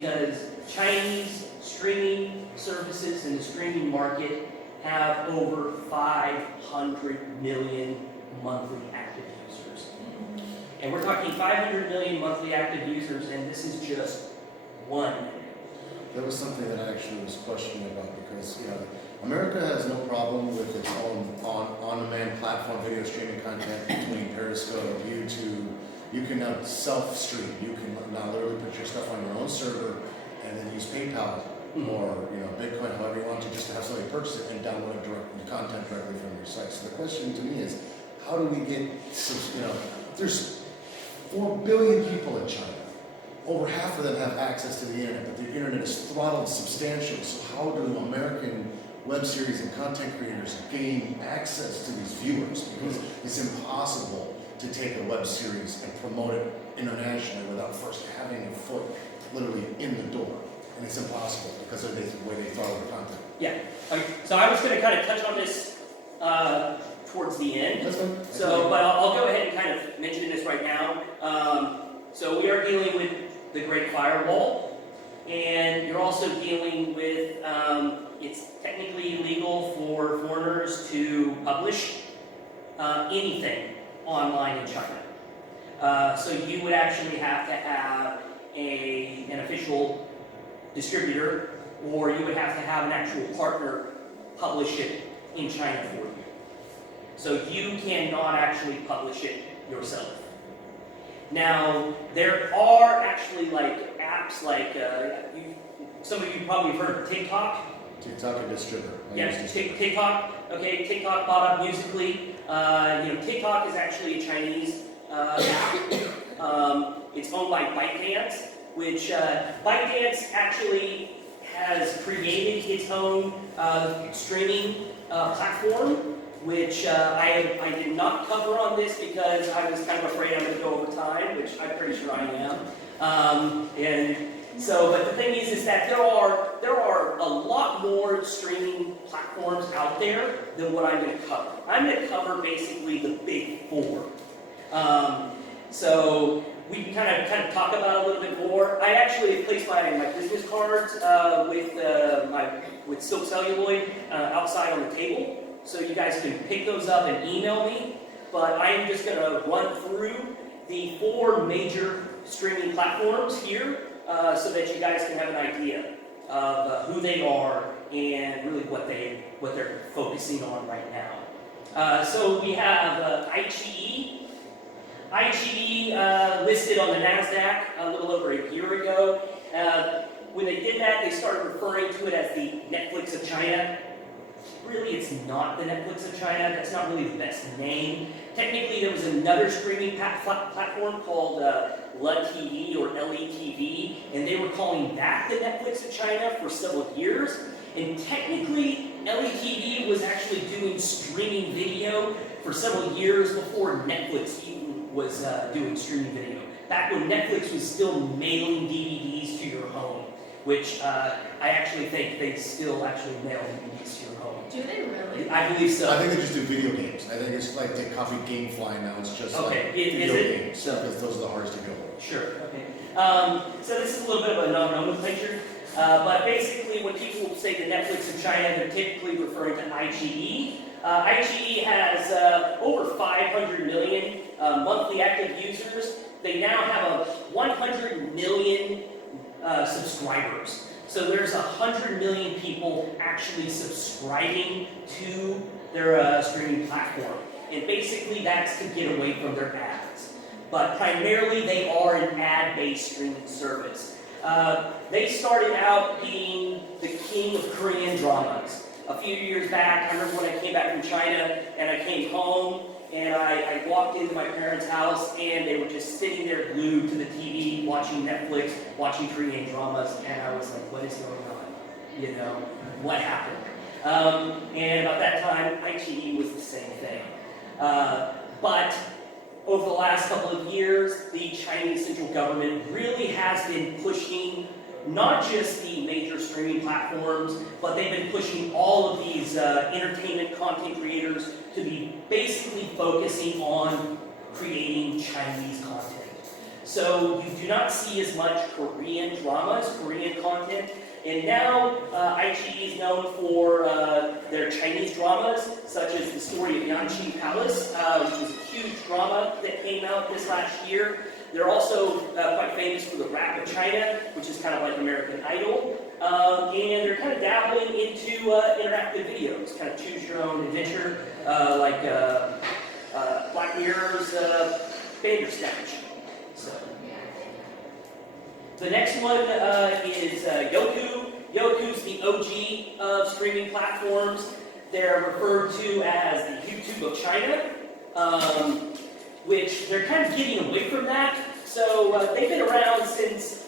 because Chinese streaming services in the streaming market have over 500 million monthly active users. And we're talking 500 million monthly active users, and this is just one. That was something that I actually was questioning about because, America has no problem with its own on-demand platform video streaming content between Periscope, YouTube. You can now self-stream. You can now literally put your stuff on your own server and then use PayPal or Bitcoin, however you want to, just to have somebody purchase it and download the content directly from your site. So the question to me is, how do we get, there's 4 billion people in China. Over half of them have access to the internet, but the internet is throttled substantially. So how do American web series and content creators gain access to these viewers? Because it's impossible to take a web series and promote it internationally without first having a foot literally in the door. And it's impossible because of the way they throttle the content. Yeah. Okay. So I was going to kind of touch on this towards the end. But I'll go ahead and kind of mention this right now. So we are dealing with the Great Firewall, and you're also dealing with, it's technically illegal for foreigners to publish anything online in China. So you would actually have to have an official distributor, or you would have to have an actual partner publish it in China for you. So you cannot actually publish it yourself. Now, there are actually like apps like, some of you probably have heard of TikTok. TikTok and distributor. Yes, TikTok. Okay, TikTok bought up Musically. TikTok is actually a Chinese app. It's owned by ByteDance, which ByteDance actually has created its own streaming platform, which I did not cover on this because I was kind of afraid I'm going to go over time, which I'm pretty sure I am. But the thing is that there are a lot more streaming platforms out there than what I'm going to cover. I'm going to cover basically the big four. So we can kind of talk about it a little bit more. I actually placed my business cards with silk celluloid outside on the table, so you guys can pick those up and email me. But I am just going to run through the 4 major streaming platforms here, so that you guys can have an idea of who they are and really what they're focusing on right now. So we have iQiyi. iQiyi listed on the NASDAQ a little over a year ago. When they did that, they started referring to it as the Netflix of China. Really, it's not the Netflix of China. That's not really the best name. Technically, there was another streaming platform called LiQi or LETV, and they were calling that the Netflix of China for several years. And technically, LETV was actually doing streaming video for several years before Netflix even was doing streaming video. Back when Netflix was still mailing DVDs to your home, which I actually think they still actually mail DVDs to your home. Do they really? I believe so. I think they just do video games. I think it's like they copy GameFly now. It's just like video games. Because those are the hardest to go with. Sure, okay. So this is a little bit of a nomenclature. But basically, when people say the Netflix of China, they're typically referring to iQiyi. iQiyi has over 500 million monthly active users. They now have 100 million subscribers. So there's 100 million people actually subscribing to their streaming platform. And basically, that's to get away from their ads. But primarily, they are an ad-based streaming service. They started out being the king of Korean dramas. A few years back, I remember when I came back from China and I came home and I walked into my parents' house and they were just sitting there glued to the TV, watching Netflix, watching Korean dramas, and I was like, what is going on? What happened? And about that time, iQiyi was the same thing. But over the last couple of years, the Chinese central government really has been pushing not just the major streaming platforms, but they've been pushing all of these entertainment content creators to be basically focusing on creating Chinese content. So you do not see as much Korean dramas, Korean content. And now iQiyi is known for their Chinese dramas, such as the story of Yanqi Palace, which was a huge drama that came out this last year. They're also quite famous for the Rap of China, which is kind of like American Idol. And they're kind of dabbling into interactive videos, kind of choose your own adventure, like Black Mirror's Bandersnatch. So. The next one is Youku. Youku's the OG of streaming platforms. They're referred to as the YouTube of China, which they're kind of getting away from that. So they've been around since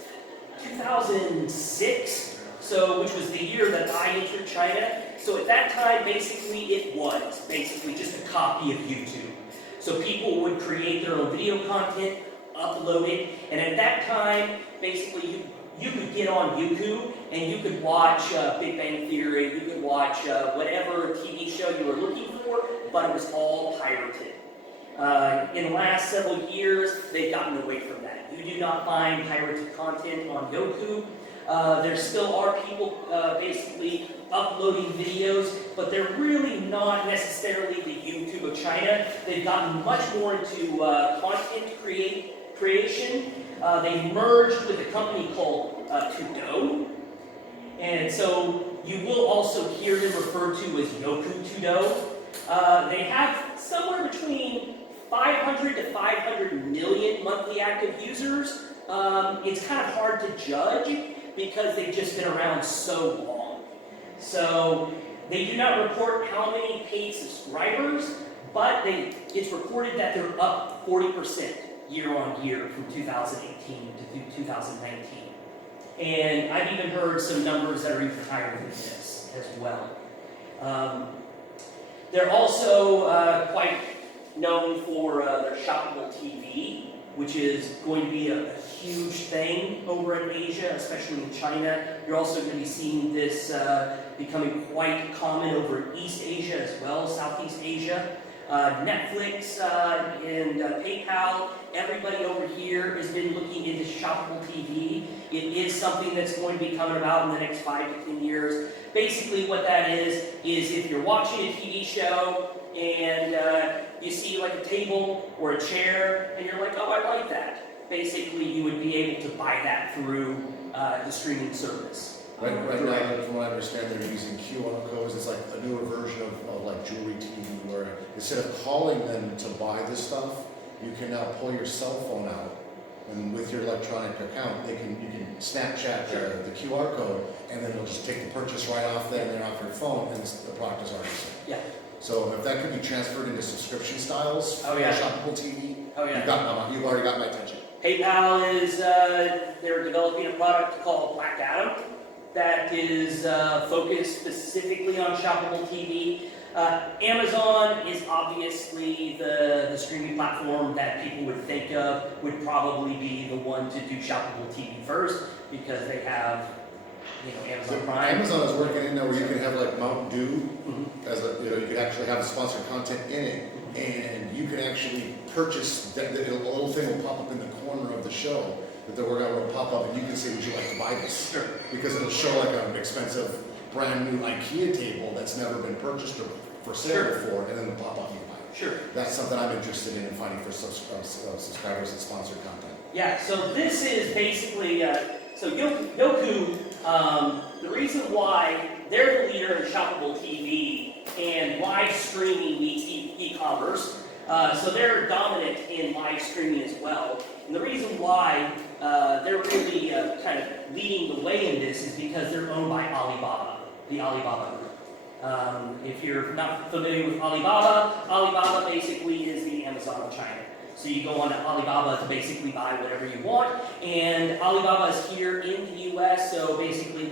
2006, which was the year that I entered China. So at that time, basically, it was basically just a copy of YouTube. So people would create their own video content, upload it, and at that time, basically, you could get on Youku and you could watch Big Bang Theory, you could watch whatever TV show you were looking for, but it was all pirated. In the last several years, they've gotten away from that. You do not find pirated content on Youku. There still are people basically uploading videos, but they're really not necessarily the YouTube of China. They've gotten much more into content creation. They merged with a company called Tudou, and so you will also hear them referred to as Youku Tudou. They have somewhere between 500 to 500 million monthly active users. It's kind of hard to judge because they've just been around so long. So they do not report how many paid subscribers, but it's reported that they're up 40% year on year from 2018 to 2019. And I've even heard some numbers that are even higher than this as well. They're also quite known for their shoppable TV, which is going to be a huge thing over in Asia, especially in China. You're also going to be seeing this becoming quite common over in East Asia as well, Southeast Asia. Netflix and PayPal, everybody over here has been looking into shoppable TV. It is something that's going to be coming about in the next 5 to 10 years. Basically what that is if you're watching a TV show and you see like a table or a chair and you're like, oh, I like that. Basically you would be able to buy that through the streaming service. Right now, from what I understand, they're using QR codes. It's like a newer version of like jewelry TV, where instead of calling them to buy this stuff, you can now pull your cell phone out, and with your electronic account, you can Snapchat the QR code, and then it'll just take the purchase right off there and then off your phone, and the product is already sold. Yeah. So if that could be transferred into subscription styles for shoppable TV, you've already got my attention. PayPal is they're developing a product called Black Adam that is focused specifically on shoppable TV. Amazon is obviously the streaming platform that people would think of would probably be the one to do shoppable TV first because they have, Amazon Prime. Amazon is working in there where you can have like Mountain Dew as a, you could actually have sponsored content in it, and you can actually purchase that. A little thing will pop up in the corner of the show that the word will pop up, and you can say, would you like to buy this? Sure. Because it'll show like an expensive, brand new IKEA table that's never been purchased or for sale before, and then it'll pop up and you buy it. Sure. That's something I'm interested in finding for subscribers and sponsored content. Yeah, so this is basically, Youku, the reason why they're the leader in shoppable TV and live streaming meets e-commerce, so they're dominant in live streaming as well. And the reason why they're really kind of leading the way in this is because they're owned by Alibaba, the Alibaba Group. If you're not familiar with Alibaba, Alibaba basically is the Amazon of China. So you go on to Alibaba to basically buy whatever you want, and Alibaba is here in the US, so basically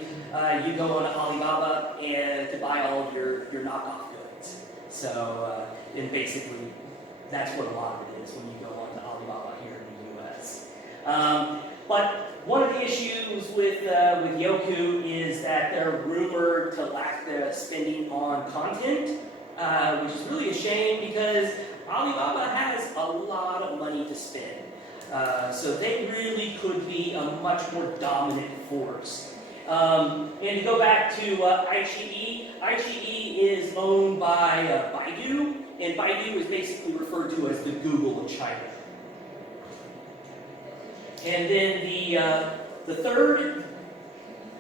you go on to Alibaba and to buy all of your knockoff goods. So, and basically that's what a lot of it is when you go on to Alibaba here in the US. But one of the issues with Youku is that they're rumored to lack the spending on content, which is really a shame because Alibaba has a lot of money to spend. So they really could be a much more dominant force. And to go back to iQiyi, iQiyi is owned by Baidu, and Baidu is basically referred to as the Google of China. And then the third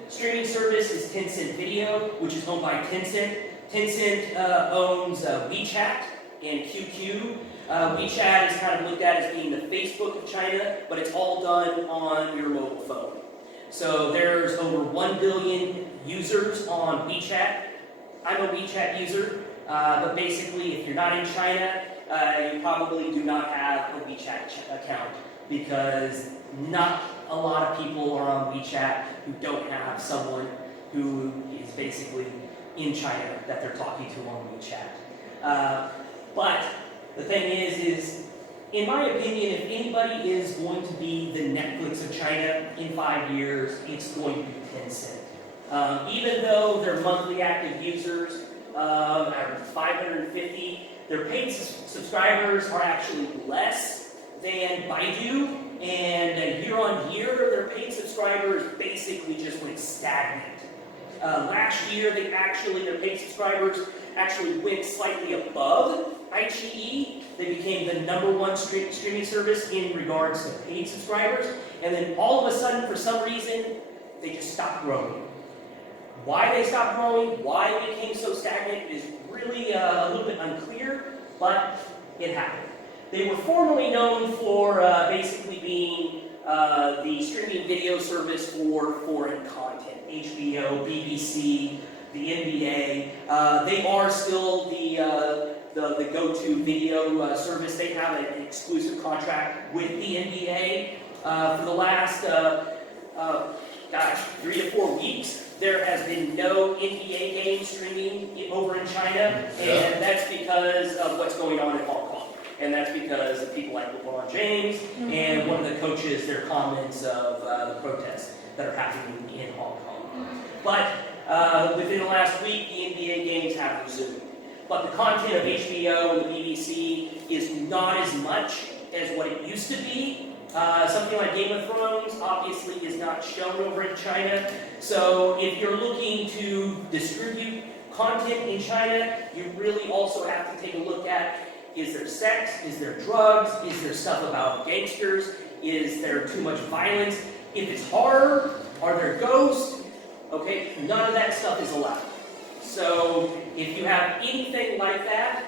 streaming service is Tencent Video, which is owned by Tencent. Tencent owns WeChat and QQ. WeChat is kind of looked at as being the Facebook of China, but it's all done on your mobile phone. So there's over 1 billion users on WeChat. I'm a WeChat user, but basically if you're not in China, you probably do not have a WeChat account because not a lot of people are on WeChat who don't have someone who is basically in China that they're talking to on WeChat. But the thing is, in my opinion, if anybody is going to be the Netflix of China in 5 years, it's going to be Tencent. Even though their monthly active users are 550, their paid subscribers are actually less than Baidu, and year on year, their paid subscribers basically just went stagnant. Last year, their paid subscribers actually went slightly above iQiyi. They became the #1 streaming service in regards to paid subscribers, and then all of a sudden, for some reason, they just stopped growing. Why they stopped growing, why they became so stagnant is really a little bit unclear, but it happened. They were formerly known for basically being the streaming video service for foreign content, HBO, BBC, the NBA. They are still the go-to video service. They have an exclusive contract with the NBA. For the last, 3 to 4 weeks, there has been no NBA games streaming over in China, and that's because of what's going on in Hong Kong. And that's because of people like LeBron James and one of the coaches, their comments of the protests that are happening in Hong Kong. But within the last week, the NBA games have resumed. But the content of HBO and the BBC is not as much as what it used to be. Something like Game of Thrones obviously is not shown over in China. So if you're looking to distribute content in China, you really also have to take a look at, is there sex? Is there drugs? Is there stuff about gangsters? Is there too much violence? If it's horror, are there ghosts? Okay, none of that stuff is allowed. So if you have anything like that,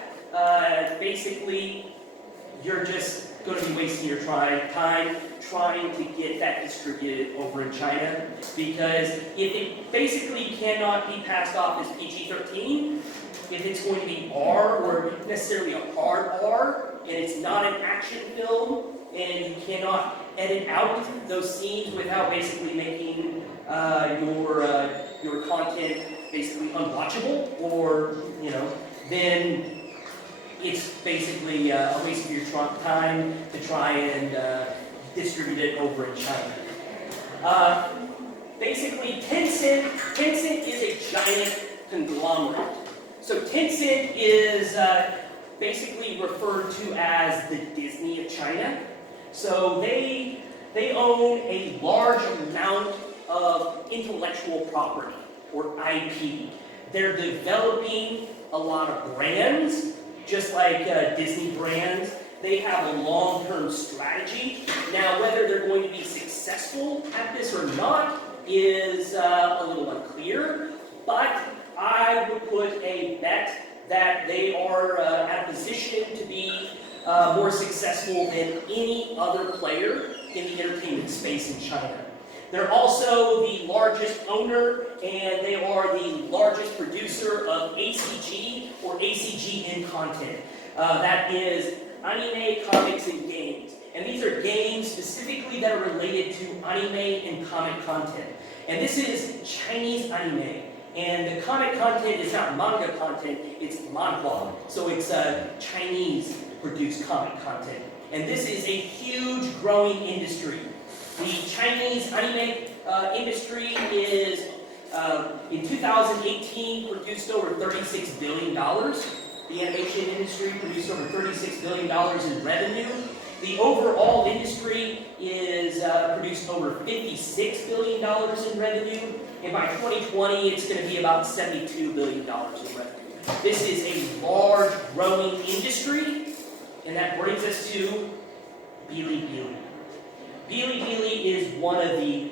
basically you're just going to be wasting your time trying to get that distributed over in China, because if it basically cannot be passed off as PG-13, if it's going to be R or necessarily a hard R, and it's not an action film, and you cannot edit out those scenes without basically making your content basically unwatchable, or then it's basically a waste of your time to try and distribute it over in China. Basically, Tencent is a giant conglomerate. So Tencent is basically referred to as the Disney of China. So they own a large amount of intellectual property, or IP. They're developing a lot of brands, just like Disney brands. They have a long-term strategy. Now, whether they're going to be successful at this or not is a little unclear, but I would put a bet that they are at a position to be more successful than any other player in the entertainment space in China. They're also the largest owner, and they are the largest producer of ACG, or ACGN content. That is anime, comics, and games. And these are games specifically that are related to anime and comic content. And this is Chinese anime. And the comic content is not manga content, it's manhwa. So it's Chinese-produced comic content. And this is a huge growing industry. The Chinese anime industry is, in 2018, produced over $36 billion. The animation industry produced over $36 billion in revenue. The overall industry is produced over $56 billion in revenue, and by 2020, it's going to be about $72 billion in revenue. This is a large, growing industry, and that brings us to Bilibili. Bilibili is one of the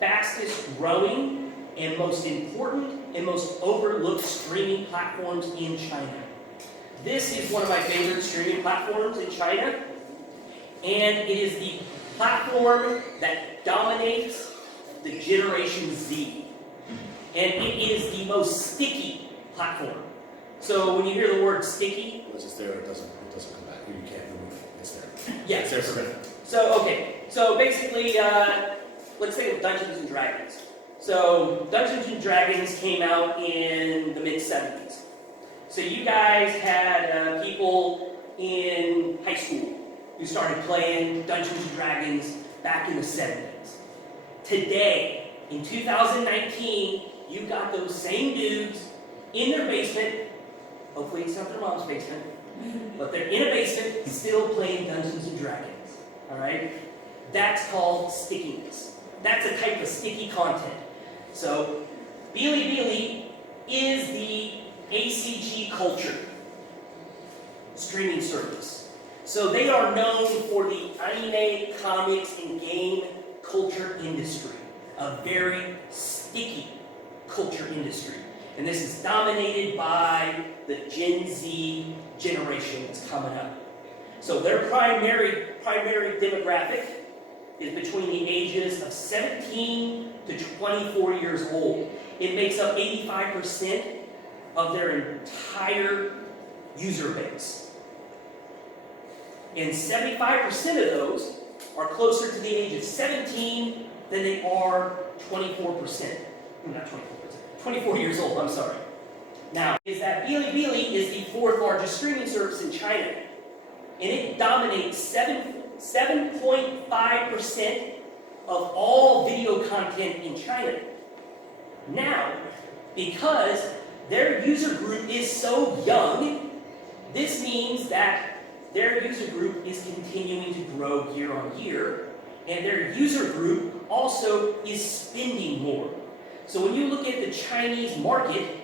fastest growing and most important and most overlooked streaming platforms in China. This is one of my favorite streaming platforms in China, and it is the platform that dominates the Generation Z. And it is the most sticky platform. So when you hear the word sticky, It's just there, it doesn't come back. You can't remove it. It's there. yeah. It's there forever. So, okay. So basically, let's think of Dungeons and Dragons. So Dungeons and Dragons came out in the mid-70s. So you guys had people in high school who started playing Dungeons and Dragons back in the 70s. Today, in 2019, you've got those same dudes in their basement. Hopefully it's not their mom's basement, but they're in a basement still playing Dungeons and Dragons. All right? That's called stickiness. That's a type of sticky content. So Bilibili is the ACG culture streaming service. So they are known for the anime, comics, and game culture industry. A very sticky culture industry. And this is dominated by the Gen Z generation that's coming up. So their primary demographic is between the ages of 17 to 24 years old. It makes up 85% of their entire user base. And 75% of those are closer to the age of 17 than they are 24%. Not 24%. 24 years old, I'm sorry. Now, is that Bilibili is the fourth largest streaming service in China. And it dominates 7.5% of all video content in China. Now, because their user group is so young, this means that their user group is continuing to grow year on year, and their user group also is spending more. So when you look at the Chinese market,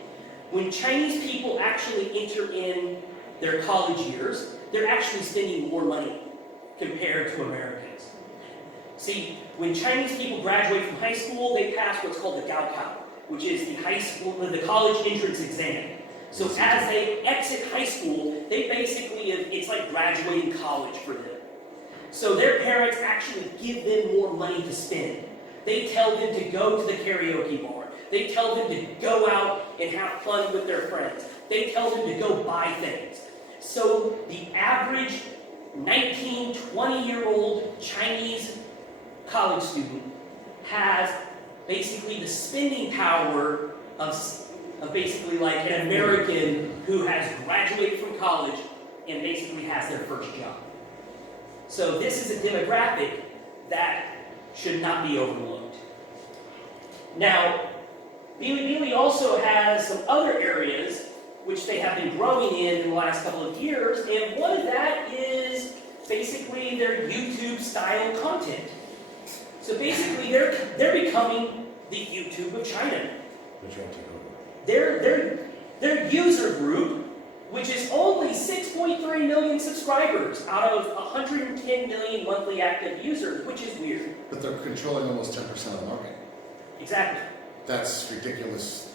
when Chinese people actually enter in their college years, they're actually spending more money compared to Americans. See, when Chinese people graduate from high school, they pass what's called the Gaokao, which is the college entrance exam. So as they exit high school, they basically, it's like graduating college for them. So their parents actually give them more money to spend. They tell them to go to the karaoke bar. They tell them to go out and have fun with their friends. They tell them to go buy things. So the average 19, 20-year-old Chinese college student has basically the spending power of basically like an American who has graduated from college and basically has their first job. So this is a demographic that should not be overlooked. Now, Bilibili also has some other areas which they have been growing in the last couple of years, and one of that is basically their YouTube-style content. So basically, they're becoming the YouTube of China. Their user group, which is only 6.3 million subscribers out of 110 million monthly active users, which is weird. But they're controlling almost 10% of the market. Exactly. That's ridiculous.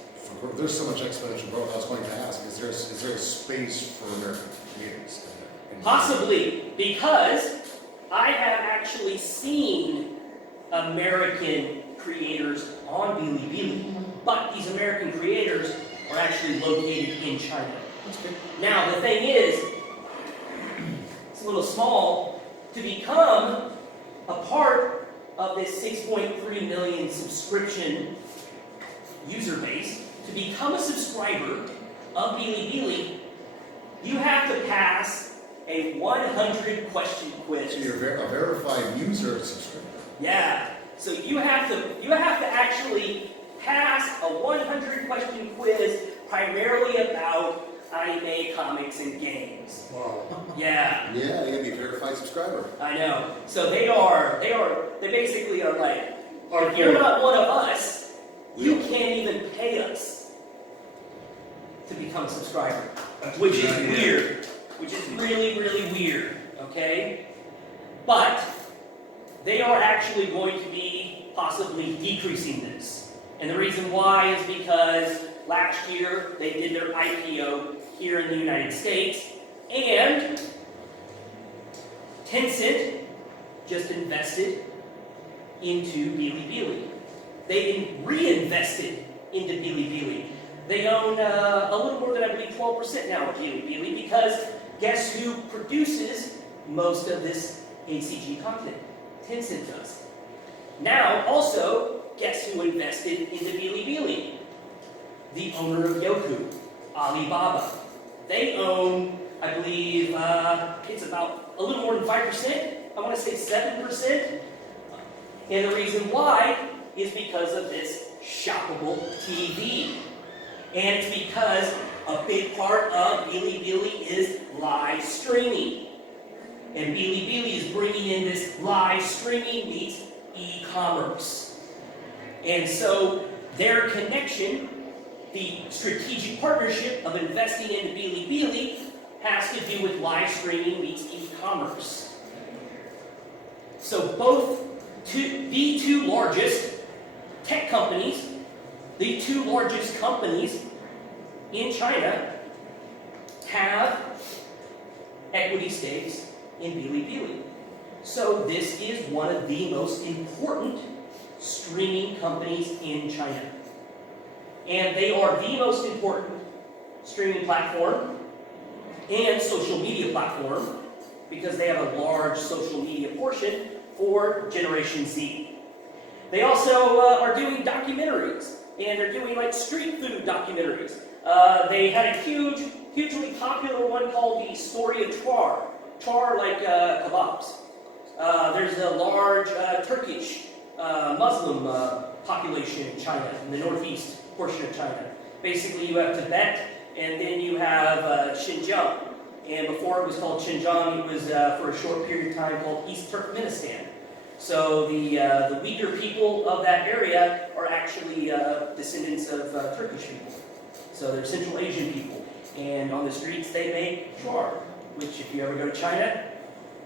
There's so much exponential growth. I was going to ask, is there a space for American creators? Possibly, because I have actually seen American creators on Bilibili, but these American creators are actually located in China. Now, the thing is, it's a little small. To become a part of this 6.3 million subscription user base, to become a subscriber of Bilibili, you have to pass a 100-question quiz. So you're a verified user subscriber. Yeah. So you have to actually pass a 100-question quiz primarily about anime, comics, and games. Wow. Yeah, Yeah, you gotta be a verified subscriber. I know. So they basically are like, if you're Hardcore. not one of us, you can't even pay us to become a subscriber. Which is weird. Which is really, really weird, okay? But they are actually going to be possibly decreasing this. And the reason why is because last year they did their IPO here in the United States, and Tencent just invested into Bilibili. They reinvested into Bilibili. They own a little more than, I believe, 12% now of Bilibili, because guess who produces most of this ACG content? Tencent does. Now, also, guess who invested into Bilibili? The owner of Youku, Alibaba. They own, I believe, it's about a little more than 5%. I want to say 7%. And the reason why is because of this shoppable TV. And it's because a big part of Bilibili is live streaming. And Bilibili is bringing in this live streaming meets e-commerce. And so their connection, the strategic partnership of investing into Bilibili, has to do with live streaming meets e-commerce. So the two largest tech companies, the two largest companies in China, have equity stakes in Bilibili. So this is one of the most important streaming companies in China. And they are the most important streaming platform and social media platform, because they have a large social media portion for Generation Z. They also are doing documentaries, and they're doing like street food documentaries. They had a hugely popular one called The Story of Char. Char like kebabs. There's a large Turkish Muslim population in China, in the northeast portion of China. Basically, you have Tibet, and then you have Xinjiang. And before it was called Xinjiang, it was for a short period of time called East Turkmenistan. So the Uyghur people of that area are actually descendants of Turkish people. So they're Central Asian people. And on the streets they make char, which if you ever go to China,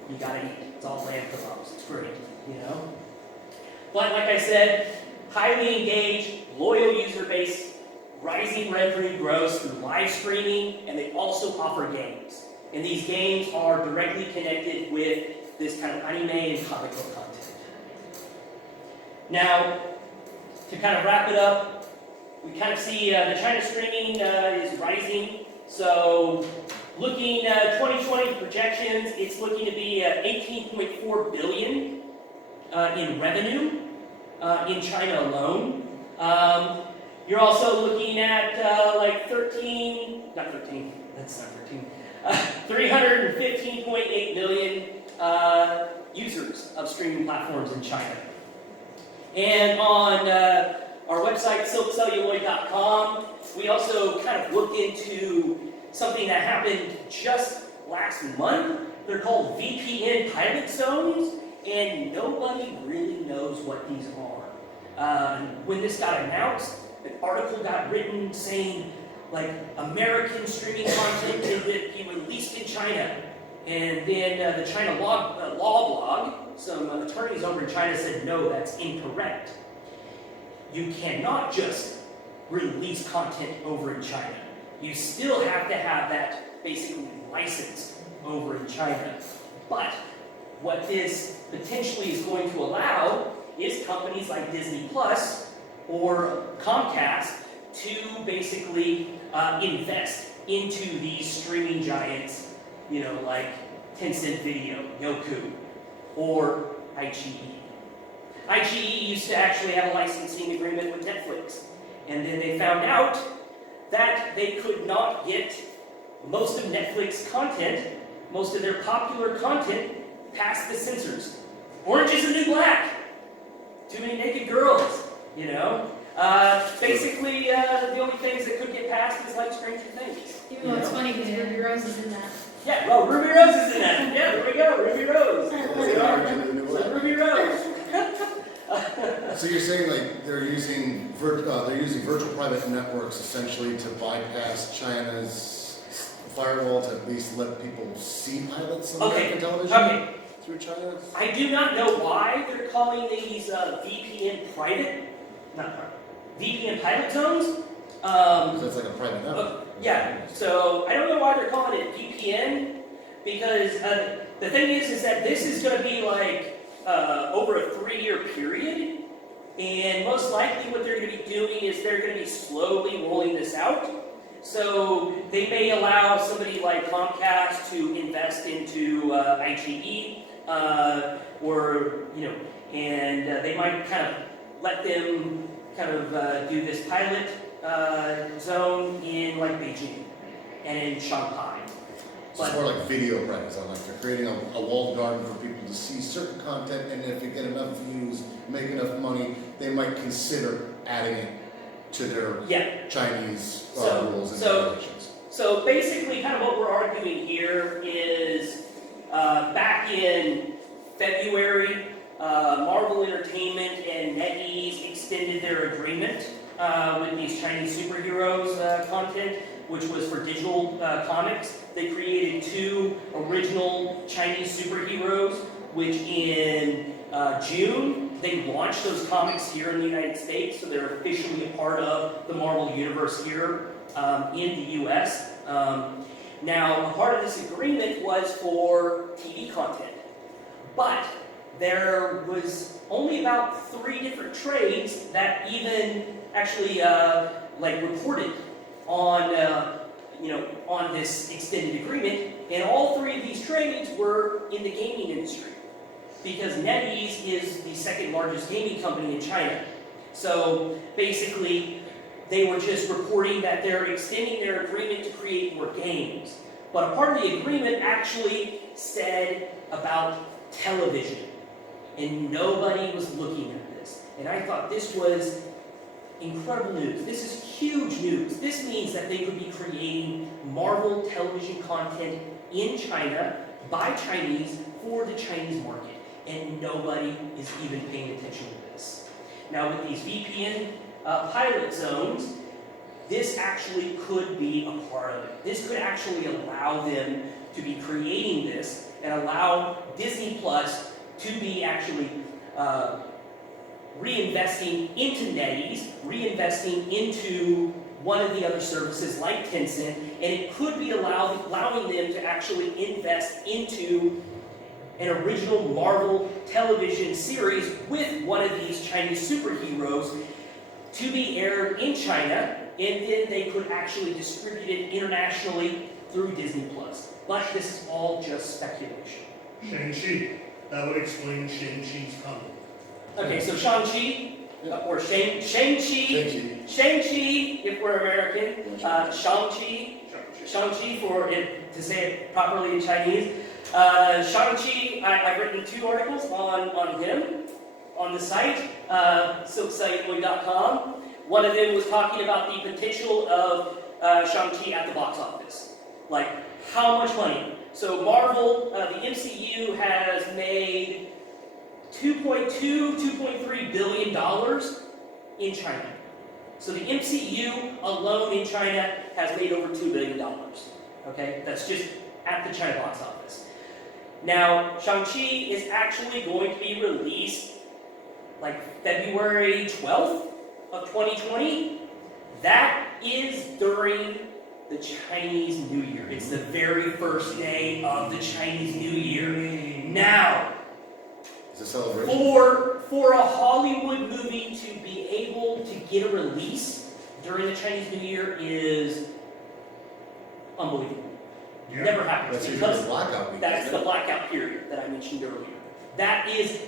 you gotta eat. It's all lamb kebabs. It's great, you know? But like I said, highly engaged, loyal user base, rising revenue growth through live streaming, and they also offer games. And these games are directly connected with this kind of anime and comic book content. Now, to kind of wrap it up, we kind of see the China streaming is rising. So, looking 2020 projections, it's looking to be 18.4 billion in revenue in China alone. You're also looking at like 315.8 million users of streaming platforms in China. And on our website, silkcelluloid.com, we also kind of looked into something that happened just last month. They're called VPN Pilot Zones, and nobody really knows what these are. When this got announced, an article got written saying, like, American streaming content can be released in China. And then the China law blog, some attorneys over in China said, no, that's incorrect. You cannot just release content over in China. You still have to have that basically licensed over in China. But what this potentially is going to allow is companies like Disney Plus or Comcast to basically invest into these streaming giants, you know, like Tencent Video, Youku, or iQiyi. iQiyi used to actually have a licensing agreement with Netflix, and then they found out that they could not get most of Netflix content, most of their popular content, past the censors. Orange is the New Black. Too many naked girls, you know. Basically, the only things that could get past is like Stranger Things. Even though it's funny because Ruby Rose is in that. Yeah, well, Ruby Rose is in that. Yeah, there we go, Ruby Rose. So Ruby Rose. So you're saying like they're using virtual private networks essentially to bypass China's firewall to at least let people see pilots on American television through China? I do not know why they're calling these VPN Pilot Zones. Because that's like a private network. Yeah, so I don't know why they're calling it VPN, because the thing is that this is going to be like over a 3-year period, and most likely what they're going to be doing is they're going to be slowly rolling this out. So they may allow somebody like Comcast to invest into iQiyi, or and they might kind of let them kind of do this pilot zone in like Beijing and in Shanghai. So it's more like video privacy. Like they're creating a walled garden for people to see certain content, and if you get enough views, make enough money, they might consider adding it to their Chinese rules and regulations. So basically, kind of what we're arguing here is back in February, Marvel Entertainment and NetEase extended their agreement with these Chinese superheroes content, which was for digital comics. They created 2 original Chinese superheroes, which in June, they launched those comics here in the United States, so they're officially a part of the Marvel Universe here in the US. Now, a part of this agreement was for TV content, but there was only about 3 different trades that even actually reported on on this extended agreement, and all 3 of these trades were in the gaming industry, because NetEase is the 2nd largest gaming company in China. So basically, they were just reporting that they're extending their agreement to create more games. But a part of the agreement actually said about television, and nobody was looking at this. And I thought this was incredible news. This is huge news. This means that they could be creating Marvel television content in China by Chinese for the Chinese market, and nobody is even paying attention to this. Now, with these VPN pilot zones, this actually could be a part of it. This could actually allow them to be creating this and allow Disney Plus to be actually reinvesting into NetEase, reinvesting into one of the other services like Tencent, and it could be allowing them to actually invest into an original Marvel television series with one of these Chinese superheroes to be aired in China, and then they could actually distribute it internationally through Disney Plus. But this is all just speculation. Shang-Chi. That would explain Shang-Chi's comment. Okay, so Shang-Chi, or Shang-Chi, if we're American, Shang-Chi for it, to say it properly in Chinese. Shang-Chi, I've written 2 articles on him on the site, silksiteboy.com. One of them was talking about the potential of Shang-Chi at the box office. Like, how much money? So Marvel, the MCU has made $2.3 billion in China. So the MCU alone in China has made over $2 billion. Okay, that's just at the China box office. Now, Shang-Chi is actually going to be released like February 12th of 2020. That is during the Chinese New Year. It's the very first day of the Chinese New Year. Now, it's a celebration. For a Hollywood movie to be able to get a release during the Chinese New Year is unbelievable. Yeah. Never happens. That's usually the blackout week. That's the blackout period that I mentioned earlier. That is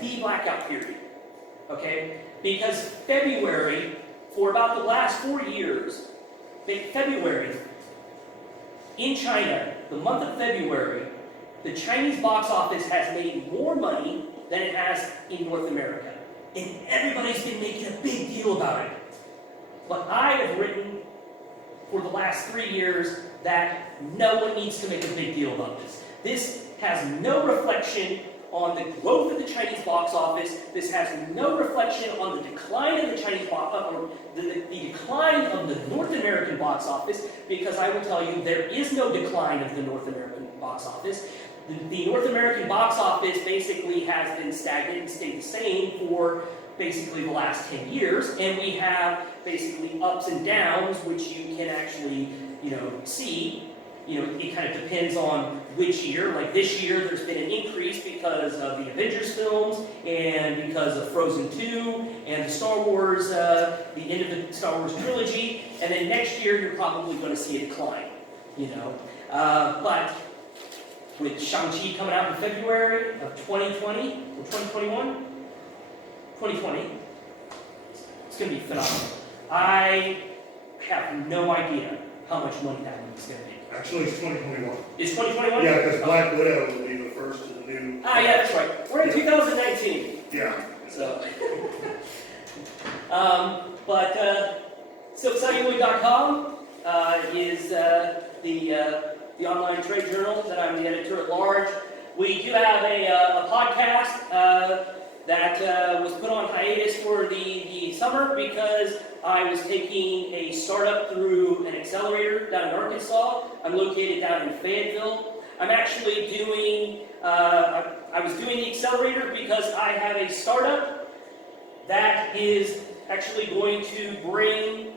the blackout period. Okay? Because February, for about the last 4 years, February, in China, the month of February, the Chinese box office has made more money than it has in North America. And everybody's been making a big deal about it. But I have written for the last 3 years that no one needs to make a big deal about this. This has no reflection on the growth of the Chinese box office. This has no reflection on the decline of the Chinese box, or the decline of the North American box office, because I will tell you there is no decline of the North American box office. The North American box office basically has been stagnant and stayed the same for basically the last 10 years, and we have basically ups and downs, which you can actually, see. It kind of depends on which year. Like this year, there's been an increase because of the Avengers films, and because of Frozen 2, and the Star Wars, the end of the Star Wars trilogy, and then next year, you're probably going to see a decline, But with Shang-Chi coming out in February of 2020, or 2021, 2020. It's going to be phenomenal. I have no idea how much money that movie's going to make. Actually, it's 2021. It's 2021? Yeah, because Black Widow will be the first of the new. Ah, yeah, that's right. We're in 2019. Yeah. So, so Celluloid.com is the online trade journal that I'm the editor-at-large. We do have a podcast that was put on hiatus for the summer because I was taking a startup through an accelerator down in Arkansas. I'm located down in Fayetteville. I'm actually doing, I was doing the accelerator because I have a startup that is actually going to bring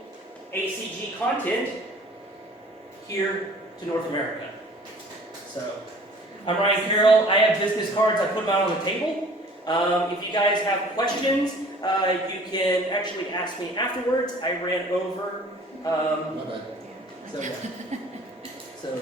ACG content here to North America. So, I'm Ryan Carroll. I have business cards. I put them out on the table. If you guys have questions, you can actually ask me afterwards. I ran over. My bad. So, yeah. So.